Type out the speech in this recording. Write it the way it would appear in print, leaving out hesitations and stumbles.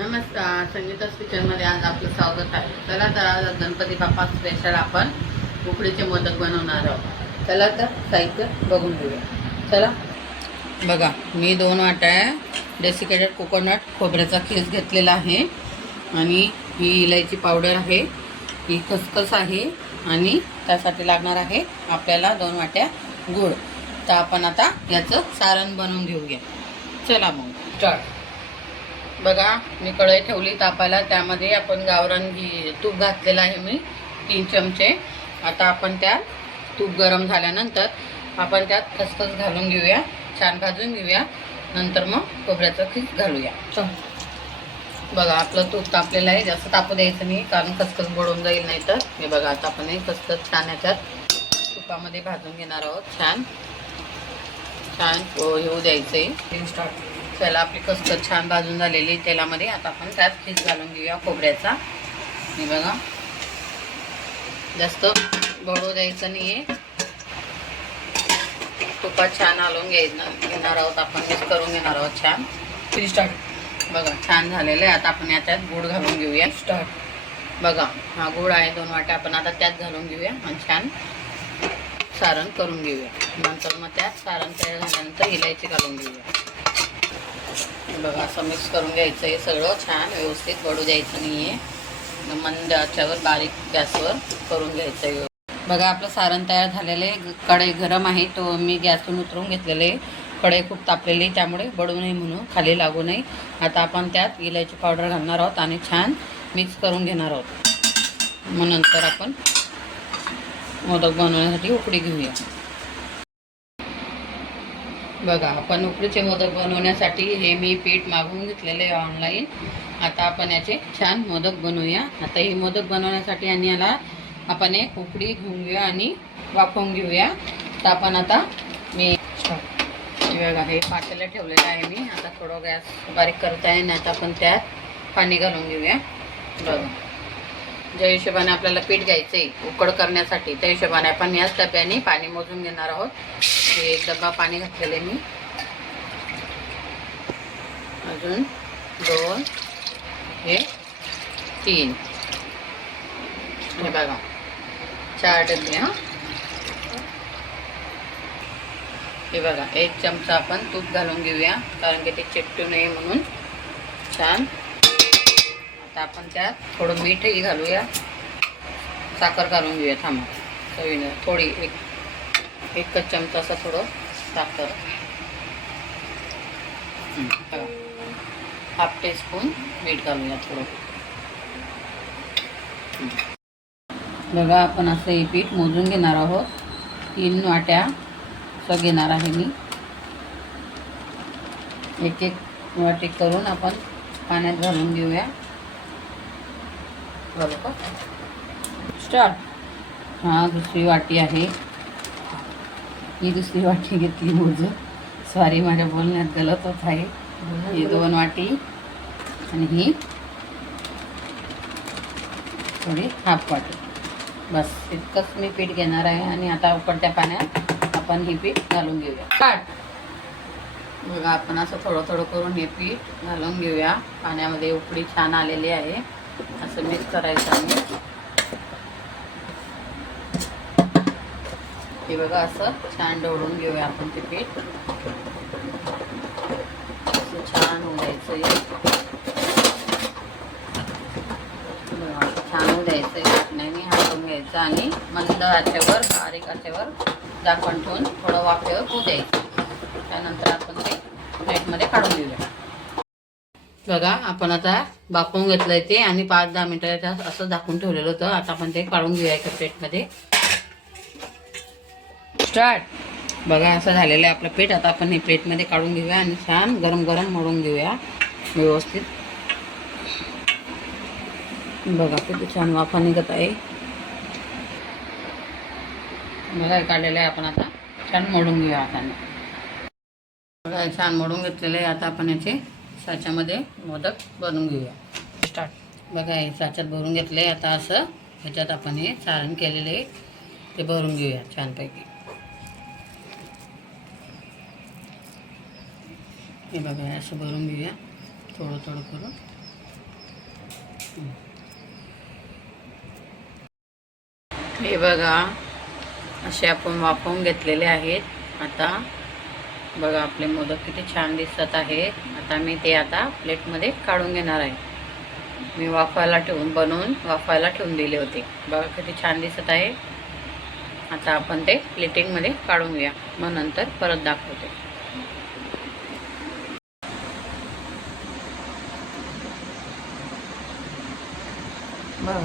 नमस्कार, संगीता's किचनमध्ये आज आपलं स्वागत आहे. चला तर आज गणपती बाप्पा स्पेशल आपण उकडीचे मोदक बनवणार आहोत. चला तर साहित्य बघून घेऊया. चला बघा, मी 2 वाट्या डेसिकेटेड कोकोनट खोबऱ्याचा खीस घेतलेला आहे आणि ही इलायची पावडर आहे, ही खसखस आहे आणि त्यासाठी लागणार आहे आपल्याला 2 वाट्या गूळ. तर आपण आता याचं सारण बनवून घेऊया. चला मग स्टार्ट. बघा, मी कढई ठेवली तापायला. त्यामध्ये आपण गावरान तूप घातलेलं आहे मी 3 चमचे. आता आपण त्यात तूप गरम झाल्यानंतर आपण त्यात खसखस घालून घेऊया, छान भाजून घेऊया. नंतर मग खोबऱ्याचं खीस घालूया. बघा, आपलं तूप तापलेलं आहे. जास्त तापू द्यायचं नाही कारण खसखस बुडून जाईल नाही तर. हे बघा, आता आपण हे खसखस छान याच्यात तुपामध्ये भाजून घेणार आहोत. छान छान येऊ द्यायचं आहे. स्टार्ट. त्याला आपली खसखस छान भाजून झालेली तेलामध्ये. आता आपण त्यात खीस घालून घेऊया खोबऱ्याचा. हे बघा, जास्त बळू द्यायचं नाही आहे. तुपात छान हलवून घेणार आहोत आपण, मिक्स करून घेणार आहोत छान. स्टार्ट. बघा, छान झालेलं आहे. आता आपण याच्यात गूळ घालून घेऊया. स्टार्ट. बघा, हा गूळ आहे 2 वाट्या. आपण आता त्यात घालून घेऊया आणि छान सारण करून घेऊया. नंतर मग त्यात सारण तयार झाल्यानंतर इलायची घालून घेऊया. बघा, असं मिक्स करून घ्यायचं आहे सगळं छान व्यवस्थित. बडू द्यायचं नाही आहे. मंद आचेवर बारीक गॅसवर करून घ्यायचं आहे. बघा, आपलं सारण तयार झालेलं आहे. कढई गरम आहे, तो मी गॅसतून उतरून घेतलेले आहे. कढई खूप तापलेली आहे त्यामुळे बडू नये म्हणून, खाली लागू नये. आता आपण त्यात इलायची पावडर घालणार आहोत आणि छान मिक्स करून घेणार आहोत. मग नंतर आपण मोदक बनवण्यासाठी उकडी घेऊया. बघा, आपण उकडीचे मोदक बनवण्यासाठी हे मी पीठ मागवून घेतलेले आहे ऑनलाईन. आता आपण याचे छान मोदक बनवूया. आता हे मोदक बनवण्यासाठी आणि याला आपण एक उकडी घेऊन घेऊया आणि वाफवून घेऊया. तर आपण आता मी बघा, हे पातेलं ठेवलेलं आहे मी. आता थोडं गॅस बारीक करत आहे आणि आता आपण त्यात पाणी घालून घेऊया. बघा, ज्या हिशोबाने आपल्याला पीठ घ्यायचं आहे उकड करण्यासाठी त्या हिशोबाने आपण याच डब्याने पाणी मोजून घेणार आहोत. हे 1 डब्बा पाणी घातलेले मी, अजून 2, हे 3, हे बघा 4 डबे. हे बघा, 1 चमचा आपण तूप घालून घेऊया कारण की ते चिकटू नये म्हणून. छान. आता आपण त्यात थोडं मीठही घालूया, साखर घालून घेऊया. थांबा, चवीनं थोडी एकच चमचा असं थोडं साखर. 1/2 टीस्पून मीठ घालूया थोडं. बघा, आपण असं हे पीठ मोजून घेणार आहोत. 3 वाट्या असं घेणार आहे मी. 1-1 वाटी करून आपण पाण्यात घालून घेऊया. बरोबर. स्टार्ट. हा दुसरी वाटी आहे. ही दुसरी वाटी घेतली मोजून. सॉरी, माझ्या बोलण्यात गलत होत आहे. ही 2 वाटी आणि ही थोडी 1/2 वाटी. बस इतकंच मी पीठ घेणार आहे आणि आता उकळत्या पाण्यात आपण हे पीठ घालून घेऊया. स्टार्ट. बघा, आपण असं थोडं थोडं करून हे पीठ घालून घेऊया पाण्यामध्ये. उकळी छान आलेली आहे. असं मिक्स करायचं आणि हे बघा असं छान ढवळून घेऊया आपण ते पीठ. असं छान होऊ द्यायचं. छान होऊ द्यायचं. वाटण्याने हालवून घ्यायचं आणि मंद आचेवर बारीक आचेवर झाकण ठेवून थोडं वाफेवर होऊ द्यायचं. त्यानंतर आपण ते प्लेटमध्ये काढून घेऊया. बघा, आपण आता वाफवून घेतलं आहे ते आणि 5-10 मिनिटं असं झाकून ठेवलेलं होतं. आता आपण ते काढून घेऊया एका प्लेटमध्ये. स्टार्ट. बघा, असं झालेलं आहे आपलं पीठ. आता आपण हे प्लेटमध्ये काढून घेऊया आणि छान गरम गरम मळून घेऊया व्यवस्थित. बघा, किती छान वाफा निघत आहे. बघा, हे काढलेलं आहे आपण. आता छान मळून घेऊया हाताने. बघा, छान मळून घेतलेलं आहे. आता आपण याचे साच्यामध्ये मोदक बनवून घेऊया. स्टार्ट. बघा, हे साच्यात भरून घेतले. आता असं ह्याच्यात आपण हे सारण केलेले आहे ते भरून घेऊया छानपैकी. हे बघा, असं भरून घेऊया थोडं थोडं करून. हे बघा असे आपण वाफवून घेतलेले आहेत. आता बघा आपले मोदक किती छान दिसत आहेत. आता मी ते आता प्लेटमध्ये काढून घेणार आहे. मी बनवून वाफायला ठेवून दिले होते. बघा किती छान दिसत आहे. आता आपण ते प्लेटिंगमध्ये काढून घ्या, मग नंतर परत दाखवते.